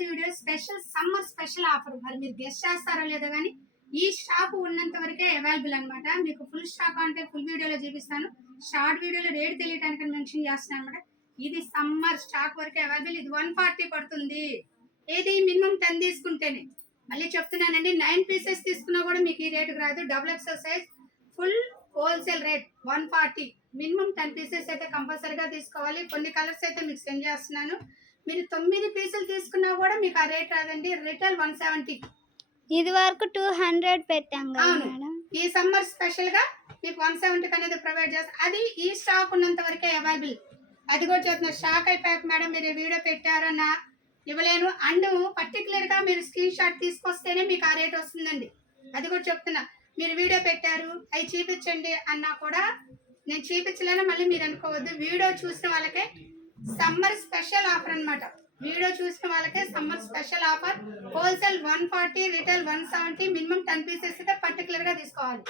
రోజు video special summer special offer. మరి మీరు గెస్ట్ చేస్తారో లేదో కానీ ఈ స్టాక్ ఉన్నంత వరకే అవైలబుల్ అనమాట. మీకు ఫుల్ స్టాక్ అంటే ఫుల్ వీడియోలో చూపిస్తాను, షార్ట్ వీడియోలో రేట్ తెలియడానికి మెన్షన్ చేస్తాను అనమాట. ఇది సమ్మర్ స్టాక్ వరకే అవైలబుల్. ఇది 140 పడుతుంది. ఏది మినిమం 10 తీసుకుంటేనే. మళ్ళీ చెప్తున్నానండి, 9 పీసెస్ తీసుకున్నా కూడా మీకు ఈ రేటుకు రాదు. Double XL size full wholesale rate 140. Minimum 10 pieces అయితే కంపల్సరీగా తీసుకోవాలి. కొన్ని కలర్స్ అయితే మీకు సెండ్ చేస్తున్నాను. మీరు 9 పీసులు తీసుకున్నా కూడా మీకు ఆ రేట్ రాదండి. రిటైల్ 170. ఇది వరకు 200 పెట్టాం కదా మేడం. ఈ సమ్మర్ స్పెషల్ గా మీకు 170 అనేది ప్రొవైడ్ చేస్తాం. అది ఈ స్టాక్ ఉన్నంత వరకే అవైలబుల్. అది కూడా చెప్తున్నా, స్టాక్ అయిపోయాక మేడం మీరు వీడియో పెట్టారన్నా ఇవ్వలేను. అండ్ పర్టికులర్ గా మీరు స్క్రీన్ షాట్ తీసుకొస్తేనే మీకు ఆ రేట్ వస్తుందండి. అది కూడా చెప్తున్నా, మీరు వీడియో పెట్టారు అవి చూపించండి అన్నా కూడా నేను చూపించలేను మళ్ళీ మీరు అనుకోవద్దు. వీడియో చూసిన వాళ్ళకే సమ్మర్ స్పెషల్ ఆఫర్ అన్నమాట. వీడియో చూసిన వాళ్ళకే summer special offer. Wholesale 140, retail 170. Minimum 10 pieces అయితే పర్టికులర్ గా తీసుకోవాలి.